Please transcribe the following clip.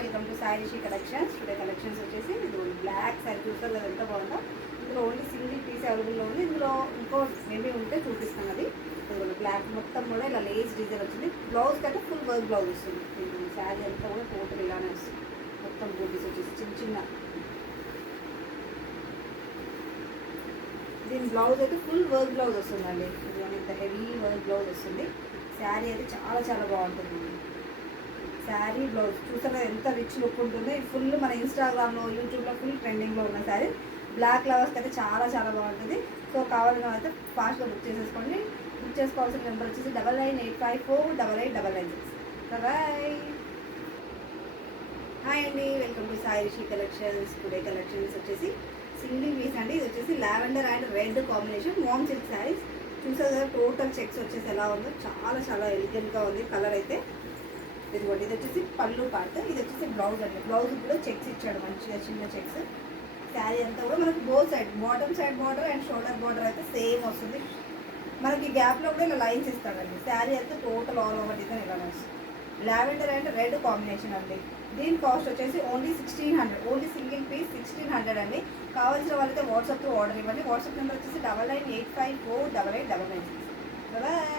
Welcome to Sai Rishi collections. Today collections వచ్చేసి ఇది black sorry చూస్తారు కదా ఎంత బాగుందో. ఇందులో ఓన్లీ సింగిల్ పీస్ అవైలబుల్లో ఉంది. ఇందులో ఇంకో మేబీ ఉంటే చూపిస్తాను. అది బ్లాక్ మొత్తం కూడా ఇలా లేస్ డిజైన్ వచ్చింది. బ్లౌజ్ అయితే ఫుల్ వర్క్ బ్లౌజ్ వస్తుంది. ఇది శారీ అంతా కూడా టోటల్ ఇలానే వస్తుంది. మొత్తం బూటీస్ వచ్చేసి చిన్న చిన్న. దీని బ్లౌజ్ అయితే ఫుల్ వర్క్ బ్లౌజ్ వస్తుందండి. ఇది ఇంత హెవీ వర్క్ బ్లౌజ్ వస్తుంది. శారీ అయితే చాలా చాలా బాగుంటుంది. శారీ బ్లౌజ్ చూసారా ఎంత రిచ్ లుక్ ఉంటుంది. ఫుల్ మన ఇన్స్టాగ్రామ్లో యూట్యూబ్లో ఫుల్ ట్రెండింగ్లో ఉన్న శారీ. బ్లాక్ లవర్స్కి అయితే చాలా చాలా బాగుంటుంది. సో కావాలని అయితే ఫాస్ట్గా బుక్ చేసేసుకోండి. బుక్ చేసుకోవాల్సిన నెంబర్ వచ్చేసి 9985488996. బాయ్. హాయ్ అండి, welcome to Sai Rishi collections. Today collections వచ్చేసి సింగిల్ పీస్ అండి. ఇది వచ్చేసి lavender and red combination warm silk saris. చూసారు కదా టోటల్ చెక్స్ వచ్చేసి ఎలా ఉందో చాలా చాలా ఎలిగెంట్గా ఉంది. కలర్ అయితే ఇదిగోండి. ఇది వచ్చేసి పళ్ళు పార్ట్, ఇది వచ్చేసి బ్లౌజ్ అండి. బ్లౌజ్ కూడా చెక్స్ ఇచ్చాడు మంచిగా చిన్న చెక్స్. శారీ అంతా కూడా మనకి both side bottom side border and shoulder border అయితే సేమ్ వస్తుంది. మనకి గ్యాప్లో కూడా ఇలా లైన్స్ ఇస్తాడండి. శారీ అయితే టోటల్ ఆల్ ఓవర్ డిజైన్ ఇలా వస్తుంది. లావెండర్ అండ్ రెడ్ కాంబినేషన్ అండి. దీని కాస్ట్ వచ్చేసి ఓన్లీ 1600. ఓన్లీ సింగిల్ పీస్ 1600 అండి. కావాల్సిన వాళ్ళైతే వాట్సాప్ త్రూ ఆర్డర్ ఇవ్వండి. వాట్సాప్ నెంబర్ వచ్చేసి 9985488996. బాయ్.